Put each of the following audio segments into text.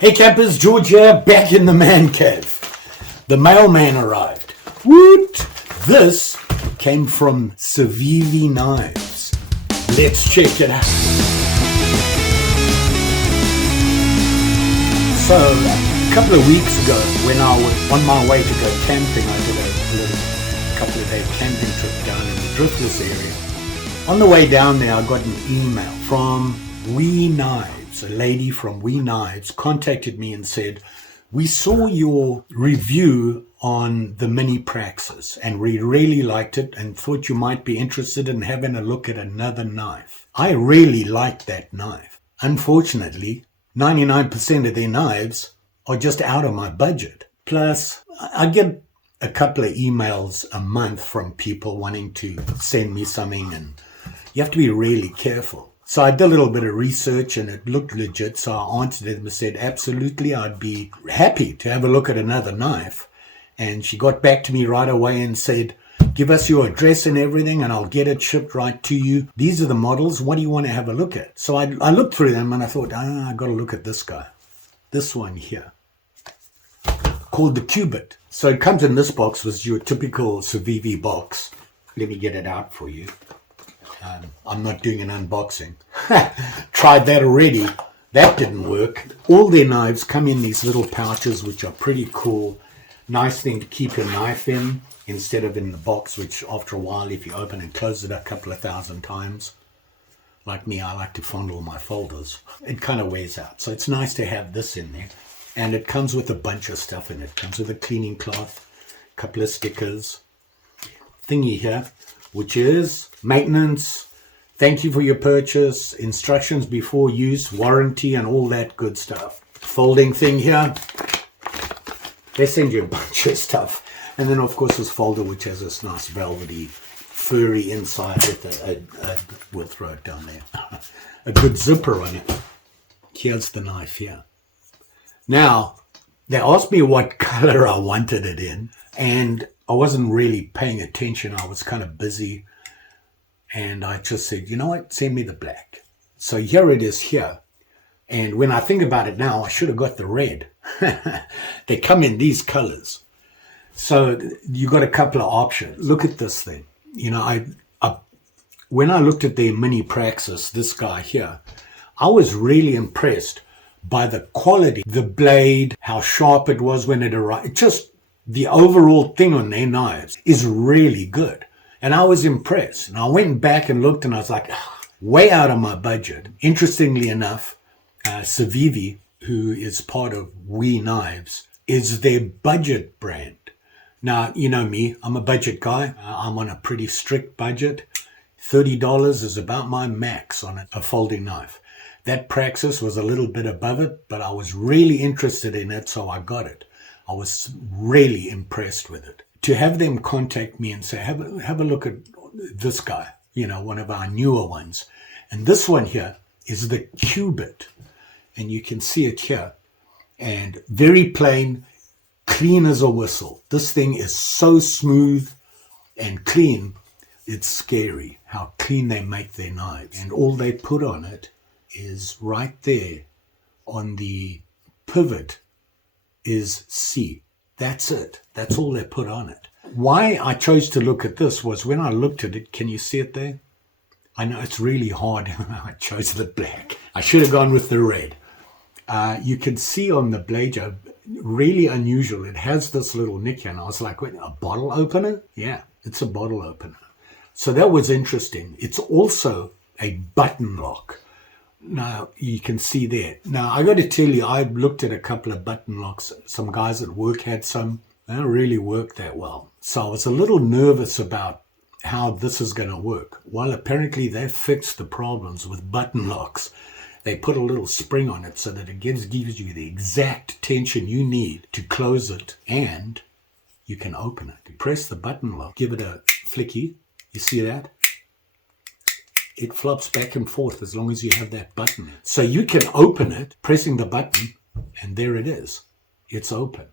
Hey campers, George here, back in the man cave. The mailman arrived. Woot! This came from Civivi Knives. Let's check it out. So, a couple of weeks ago, when I was on my way to go camping, I did a couple of day camping trip down in the Driftless area. On the way down there, I got an email from We Knives. A lady from We Knives contacted me and said, we saw your review on the Mini Praxis and we really liked it and thought you might be interested in having a look at another knife. I really liked that knife. Unfortunately, 99% of their knives are just out of my budget. Plus, I get a couple of emails a month from people wanting to send me something, and you have to be really careful. So I did a little bit of research and it looked legit. So I answered them and said, absolutely, I'd be happy to have a look at another knife. And she got back to me right away and said, give us your address and everything and I'll get it shipped right to you. These are the models. What do you want to have a look at? So I looked through them and I thought, I got to look at this guy. This one here, called the Qubit. So it comes in this box, was your typical Civivi box. Let me get it out for you. I'm not doing an unboxing. Tried that already. That didn't work. All their knives come in these little pouches, which are pretty cool. Nice thing to keep your knife in instead of in the box, which after a while, if you open and close it a couple of thousand times, like me, I like to fondle my folders. It kind of wears out. So it's nice to have this in there. And it comes with a bunch of stuff in it. It comes with a cleaning cloth, a couple of stickers, thingy here, which is maintenance, thank you for your purchase, instructions before use, warranty, and all that good stuff. Folding thing here, they send you a bunch of stuff. And then, of course, this folder, which has this nice velvety, furry inside with we'll throw it down there, a good zipper on it. Here's the knife here. Now, they asked me what color I wanted it in, and I wasn't really paying attention. I was kind of busy. And I just said, you know what, send me the black. So here it is here. And when I think about it now, I should have got the red. They come in these colors. So you got a couple of options. Look at this thing. You know, when I looked at their Mini Praxis, this guy here, I was really impressed by the quality, the blade, how sharp it was when it arrived. Just the overall thing on their knives is really good. And I was impressed. And I went back and looked and I was like, way out of my budget. Interestingly enough, Civivi, who is part of We Knives, is their budget brand. Now, you know me, I'm a budget guy. I'm on a pretty strict budget. $30 is about my max on a folding knife. That Praxis was a little bit above it, but I was really interested in it, so I got it. I was really impressed with it. To have them contact me and say, have a look at this guy, you know, one of our newer ones. And this one here is the Qubit. And you can see it here. And very plain, clean as a whistle. This thing is so smooth and clean, it's scary how clean they make their knives. And all they put on it is right there on the pivot is C. That's it. That's all they put on it. Why I chose to look at this was when I looked at it, can you see it there? I know it's really hard. I chose the black. I should have gone with the red. You can see on the blade job, really unusual. It has this little nick here. And I was like, wait, a bottle opener? Yeah, it's a bottle opener. So that was interesting. It's also a button lock. Now, you can see there. Now, I got to tell you, I looked at a couple of button locks. Some guys at work had some. They don't really work that well. So I was a little nervous about how this is going to work. Well, apparently they fixed the problems with button locks. They put a little spring on it so that it gives you the exact tension you need to close it, and you can open it. You press the button lock, give it a flicky. You see that? It flops back and forth as long as you have that button. So you can open it, pressing the button, and there it is. It's open.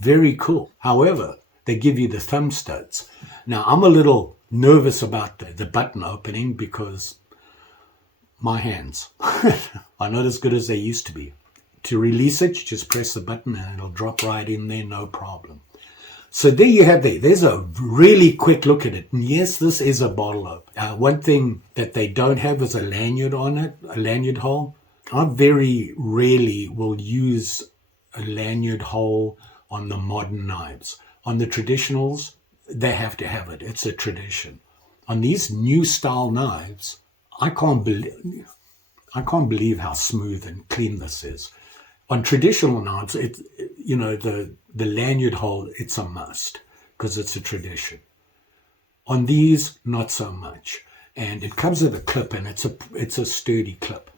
Very cool. However, they give you the thumb studs. Now, I'm a little nervous about the button opening because my hands are not as good as they used to be. To release it, you just press the button and it'll drop right in there, no problem. So there you have it. There's a really quick look at it. And yes, this is a bottle opener. One thing that they don't have is a lanyard on it, a lanyard hole. I very rarely will use a lanyard hole on the modern knives. On the traditionals, they have to have it. It's a tradition. On these new style knives, I can't believe how smooth and clean this is. On traditional knives, the lanyard hole, it's a must because it's a tradition. On these, not so much. And it comes with a clip, and it's a sturdy clip.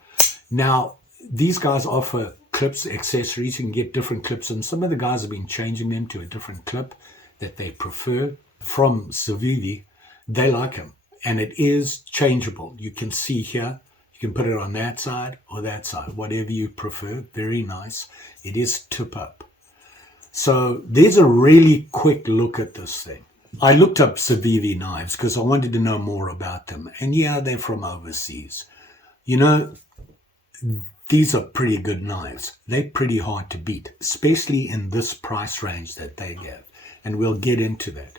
Now, these guys offer clips, accessories. You can get different clips, and some of the guys have been changing them to a different clip that they prefer from Civivi. They like them, and it is changeable. You can see here, you can put it on that side or that side, whatever you prefer. Very nice. It is tip up. So there's a really quick look at this thing. I looked up Civivi knives because I wanted to know more about them. And yeah, they're from overseas. These are pretty good knives. They're pretty hard to beat, especially in this price range that they have. And we'll get into that.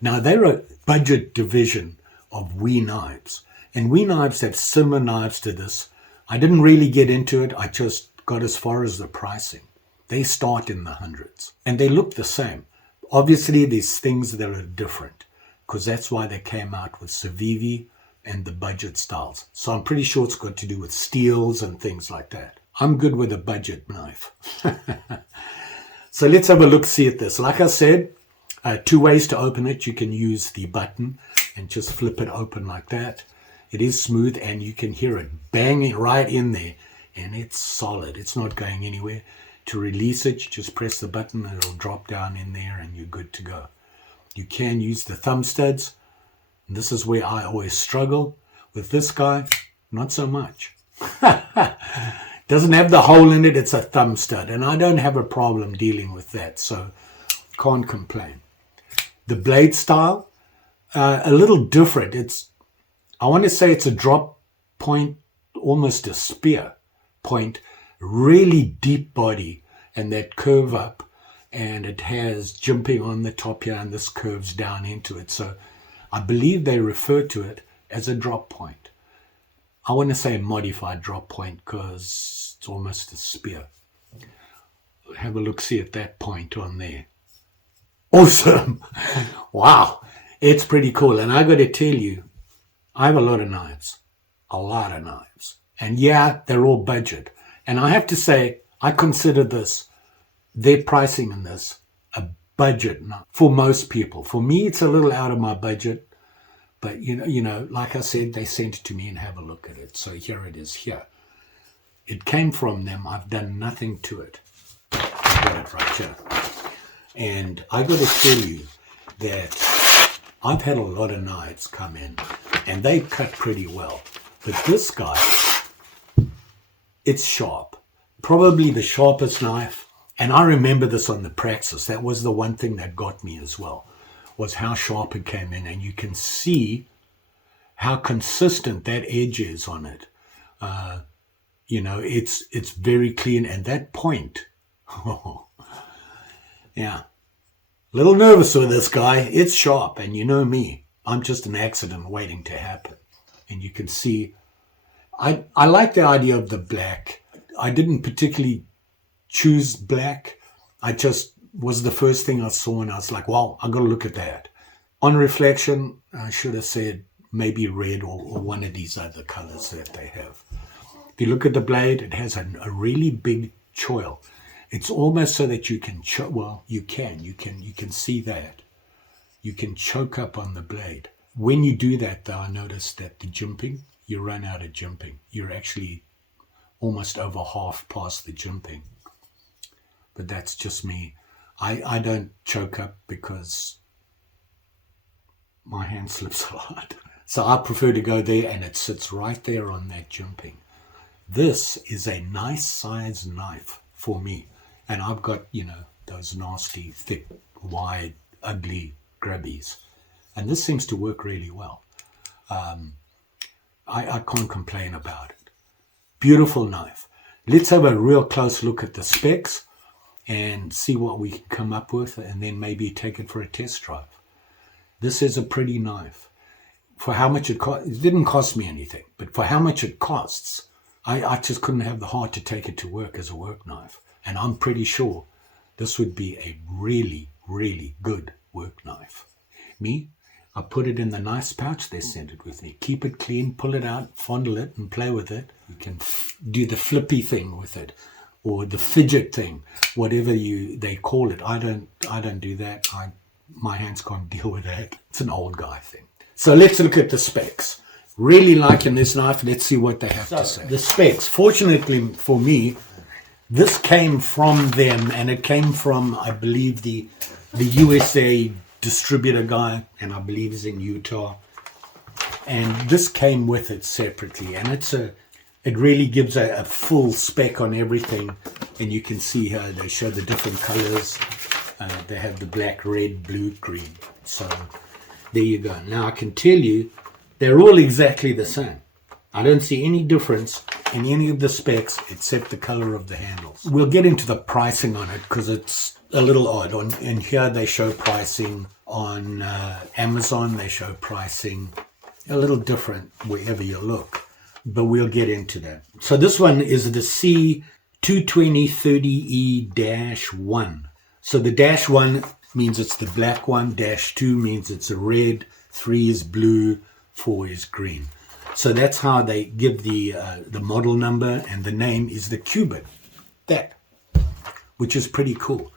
Now, they're a budget division of WE Knives. And WE Knives have similar knives to this. I didn't really get into it. I just got as far as the pricing. They start in the hundreds. And they look the same. Obviously, there's things that are different, because that's why they came out with Civivi and the budget styles. So I'm pretty sure it's got to do with steels and things like that. I'm good with a budget knife. So let's have a look-see at this. Like I said, two ways to open it. You can use the button and just flip it open like that. It is smooth, and you can hear it banging right in there, and it's solid. It's not going anywhere. To release it, you just press the button and it'll drop down in there and you're good to go. You can use the thumb studs. And this is where I always struggle. With this guy, not so much. Doesn't have the hole in it, it's a thumb stud. And I don't have a problem dealing with that, so can't complain. The blade style, a little different. I want to say it's a drop point, almost a spear point. Really deep body and that curve up, and it has jimping on the top here, and this curves down into it. So I believe they refer to it as a drop point. I want to say modified drop point because it's almost a spear. Have a look, see at that point on there. Awesome. Wow, it's pretty cool. And I got to tell you, I have a lot of knives, and yeah, they're all budget. And I have to say, I consider their pricing in this, a budget knife for most people. For me, it's a little out of my budget. But, like I said, they sent it to me and have a look at it. So here it is here. It came from them. I've done nothing to it. I've got it right here. And I got to tell you that I've had a lot of knives come in, and they cut pretty well. But this guy, it's sharp, probably the sharpest knife. And I remember this on the Praxis. That was the one thing that got me as well, was how sharp it came in. And you can see how consistent that edge is on it. It's very clean. And that point, yeah, a little nervous with this guy. It's sharp. And you know me, I'm just an accident waiting to happen. And you can see, I like the idea of the black. I didn't particularly choose black. I just was the first thing I saw, and I was like, wow, I got to look at that. On reflection, I should have said maybe red or one of these other colors that they have. If you look at the blade, it has a really big choil. It's almost so that you can you can see that. You can choke up on the blade. When you do that, though, I noticed that the jimping, you run out of jimping. You're actually almost over half past the jimping. But that's just me. I don't choke up because my hand slips a lot. So I prefer to go there, and it sits right there on that jimping. This is a nice size knife for me. And I've got, those nasty, thick, wide, ugly grabbies. And this seems to work really well. I can't complain about it. Beautiful knife. Let's have a real close look at the specs and see what we can come up with, and then maybe take it for a test drive. This is a pretty knife. For how much it cost, it didn't cost me anything, but for how much it costs, I just couldn't have the heart to take it to work as a work knife. And I'm pretty sure this would be a really, really good work knife. Me, I put it in the nice pouch they sent it with me. Keep it clean, pull it out, fondle it and play with it. You can do the flippy thing with it, or the fidget thing, whatever they call it. I don't do that. My hands can't deal with that. It's an old guy thing. So let's look at the specs. Really liking this knife. Let's see what they have to say. The specs, fortunately for me, this came from them, and it came from, I believe, the USA distributor guy, and I believe he's in Utah. And this came with it separately, and it really gives a full spec on everything. And you can see here they show the different colors. They have the black, red, blue, green. So there you go. Now I can tell you they're all exactly the same. I don't see any difference in any of the specs except the color of the handles. We'll get into the pricing on it because it's a little odd. And here they show pricing on Amazon. They show pricing a little different wherever you look. But we'll get into that. So this one is the C22030E-1. So the -1 means it's the black one, -2 means it's a red, 3 is blue, 4 is green. So that's how they give the model number, and the name is the Qubit, which is pretty cool.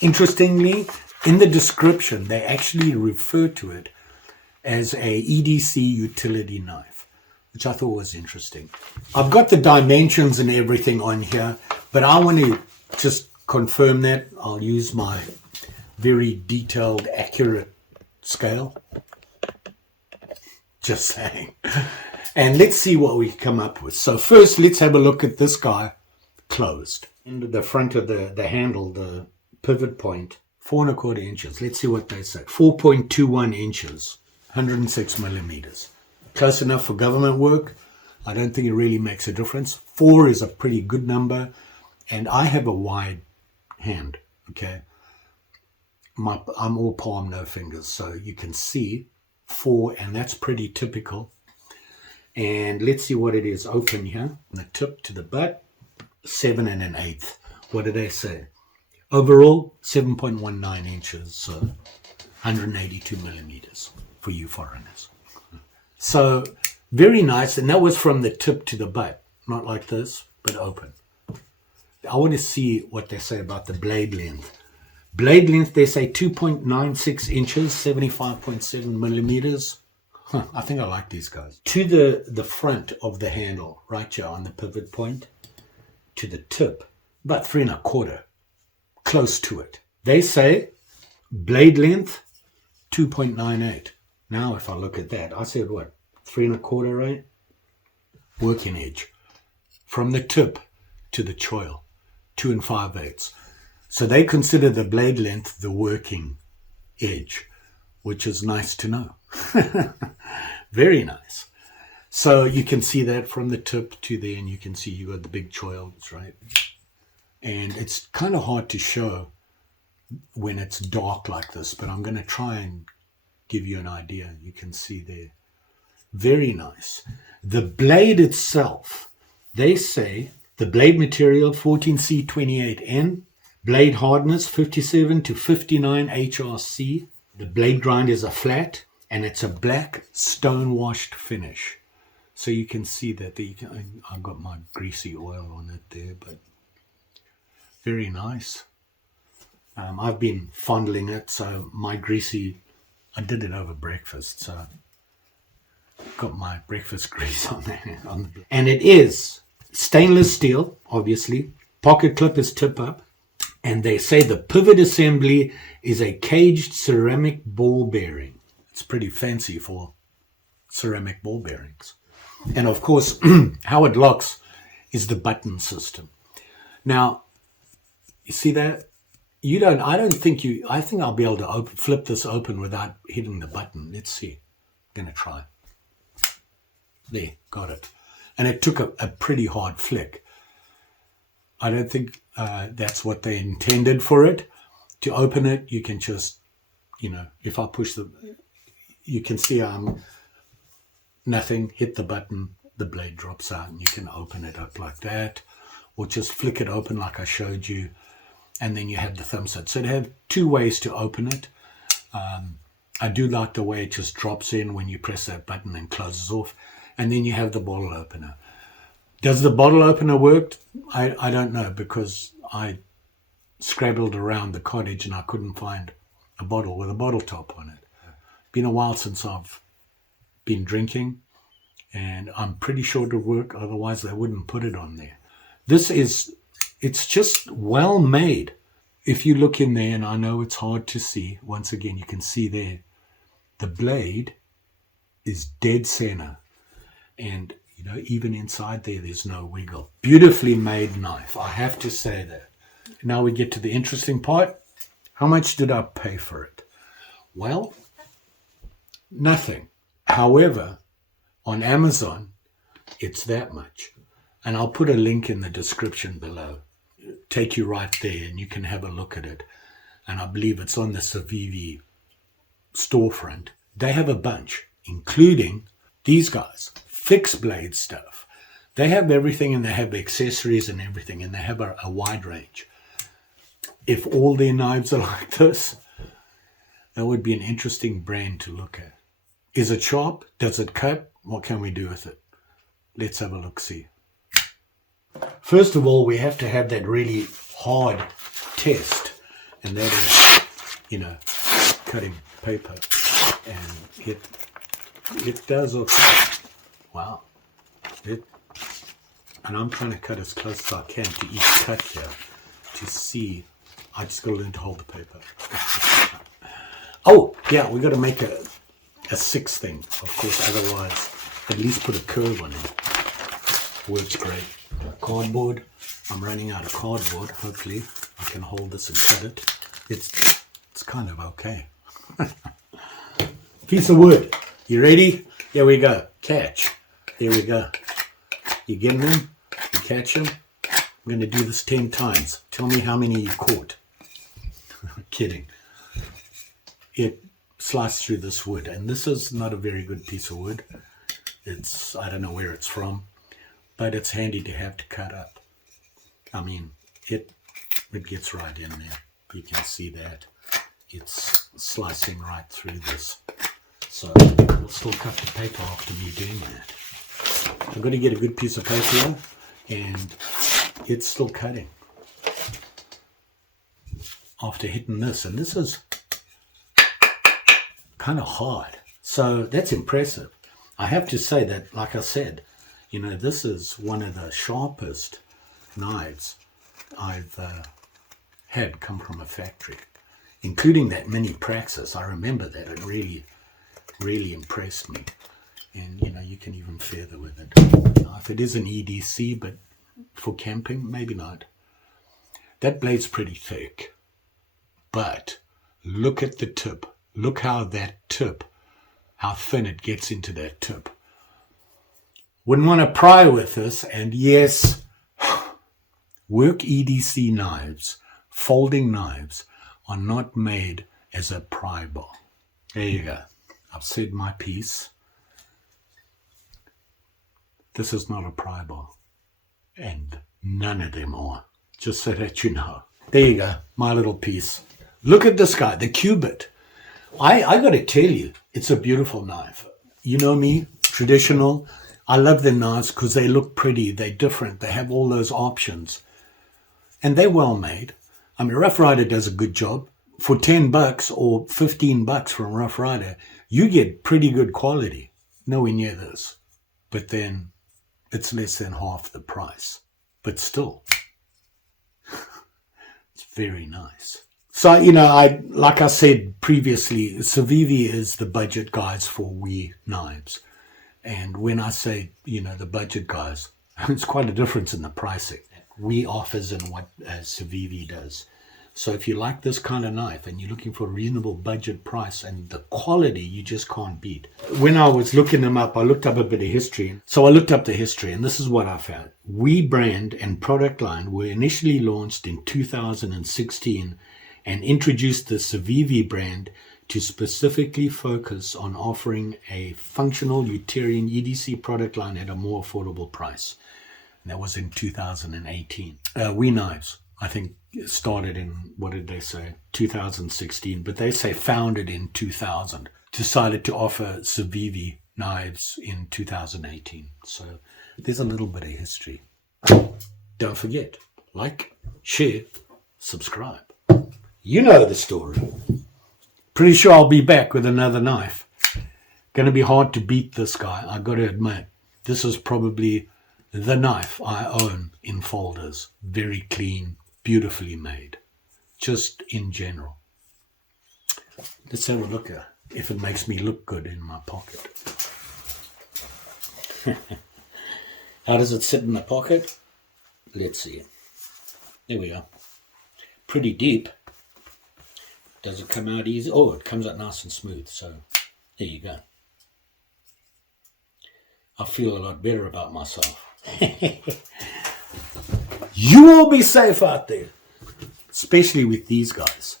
Interestingly, in the description, they actually refer to it as a EDC utility knife, which I thought was interesting. I've got the dimensions and everything on here, but I want to just confirm that. I'll use my very detailed, accurate scale. Just saying. And let's see what we come up with. So first, let's have a look at this guy closed. Into the front of the handle, the pivot point, 4¼ inches. Let's see what they say. 4.21 inches, 106 millimeters. Close enough for government work. I don't think it really makes a difference. 4 is a pretty good number, and I have a wide hand, okay? I'm all palm, no fingers, so you can see 4, and that's pretty typical. And let's see what it is open here. From the tip to the butt, 7 1/8. What did they say? Overall, 7.19 inches, so 182 millimeters for you foreigners. So very nice, and that was from the tip to the butt, not like this, but open. I want to see what they say about the blade length. Blade length, they say 2.96 inches, 75.7 millimeters. I think I like these guys. To the front of the handle, right here on the pivot point, to the tip, about 3 1/4, close to it. They say blade length, 2.98. Now, if I look at that, I said what? 3 1/4, right? Working edge. From the tip to the choil, 2 5/8. So they consider the blade length the working edge, which is nice to know. Very nice. So you can see that from the tip to there, and you can see you got the big choils, right? And it's kind of hard to show when it's dark like this, but I'm going to try and give you an idea. You can see there. Very nice. The blade itself, they say the blade material 14C28N, blade hardness 57 to 59 HRC. The blade grind is a flat, and it's a black stone washed finish. So you can see that I've got my greasy oil on it there, but very nice. I've been fondling it, so my greasy, I did it over breakfast, so got my breakfast grease on there. And it is stainless steel, obviously. Pocket clip is tip up. And they say the pivot assembly is a caged ceramic ball bearing. It's pretty fancy for ceramic ball bearings. And of course, how it locks is the button system. Now, you see that? I think I'll be able to flip this open without hitting the button. Let's see. I'm going to try. There, got it. And it took a pretty hard flick. I don't think that's what they intended for it. To open it, you can just, if I push you can see I'm nothing, hit the button, the blade drops out, and you can open it up like that, or just flick it open like I showed you, and then you have the thumb stud. So they have two ways to open it. I do like the way it just drops in when you press that button and closes off, and then you have the bottle opener. Does the bottle opener work? I don't know, because I scrabbled around the cottage and I couldn't find a bottle with a bottle top on it. Been a while since I've been drinking, and I'm pretty sure it'll work, otherwise they wouldn't put it on there. It's just well made. If you look in there, and I know it's hard to see, once again you can see there, the blade is dead center, and even inside there's no wiggle. Beautifully made knife, I have to say that. Now we get to the interesting part. How much did I pay for it? Well, nothing. However, on Amazon, it's that much. And I'll put a link in the description below. Take you right there and you can have a look at it. And I believe it's on the Civivi storefront. They have a bunch, including these guys, fixed blade stuff. They have everything, and they have accessories and everything, and they have a wide range. If all their knives are like this, that would be an interesting brand to look at. Is it sharp? Does it cut? What can we do with it? Let's have a look-see. First of all, we have to have that really hard test, and that is, cutting paper. And it does okay. Wow. And I'm trying to cut as close as I can to each cut here to see. I just got to learn to hold the paper. Oh, yeah, we got to make a sixth thing, of course, otherwise at least put a curve on it. Works great. Cardboard. I'm running out of cardboard. Hopefully I can hold this and cut it. It's kind of okay. Piece of wood. You ready? Here we go. Catch. Here we go. You getting them? You catch them? I'm going to do this 10 times. Tell me how many you caught. Kidding. It sliced through this wood, and this is not a very good piece of wood. I don't know where it's from, but it's handy to have to cut up. I mean, it gets right in there. You can see that. It's slicing right through this. So we'll still cut the paper after me doing that. I'm going to get a good piece of paper here, and it's still cutting after hitting this, and this is kind of hard. So that's impressive. I have to say that, like I said, this is one of the sharpest knives I've had come from a factory, including that mini Praxis. I remember that. It really impressed me. And you can even feather with it. If it is an EDC, but for camping, maybe not. That blade's pretty thick, but look at the tip. Look how how thin it gets into that tip. Wouldn't want to pry with this. And yes, work EDC knives, folding knives, are not made as a pry bar. There you go. I've said my piece. This is not a pry bar, and none of them are, just so that you know. There you go, my little piece. Look at this guy, the Qubit. I got to tell you, it's a beautiful knife. You know me, traditional. I love their knives because they look pretty, they're different, they have all those options, and they're well made. I mean, Rough Rider does a good job. For $10 or $15 from Rough Rider, you get pretty good quality. Nowhere near this. But then it's less than half the price. But still, it's very nice. So, like I said previously, Civivi is the budget guys for wee knives. And when I say, the budget guys, it's quite a difference in the pricing. We offers and what Civivi does. So if you like this kind of knife and you're looking for a reasonable budget price and the quality, you just can't beat. When I was looking them up, I looked up a bit of history. So I looked up the history, and this is what I found. We brand and product line were initially launched in 2016 and introduced the Civivi brand to specifically focus on offering a functional utilitarian EDC product line at a more affordable price. And that was in 2018. We Knives, I think, started in, what did they say, 2016, but they say founded in 2000. Decided to offer Civivi knives in 2018. So there's a little bit of history. Don't forget, like, share, subscribe. You know the story. Pretty sure I'll be back with another knife. Going to be hard to beat this guy, I got to admit. This is probably the knife I own in folders. Very clean, beautifully made, just in general. Let's have a look at if it makes me look good in my pocket. How does it sit in the pocket? Let's see. There we are. Pretty deep. Does it come out easy? Oh, it comes out nice and smooth. So there you go. I feel a lot better about myself. You will be safe out there, especially with these guys.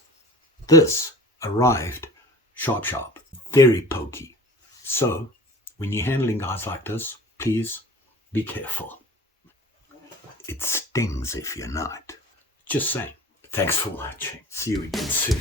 This arrived sharp, very pokey. So when you're handling guys like this, please be careful. It stings if you're not. Just saying. Thanks for watching. See you again soon.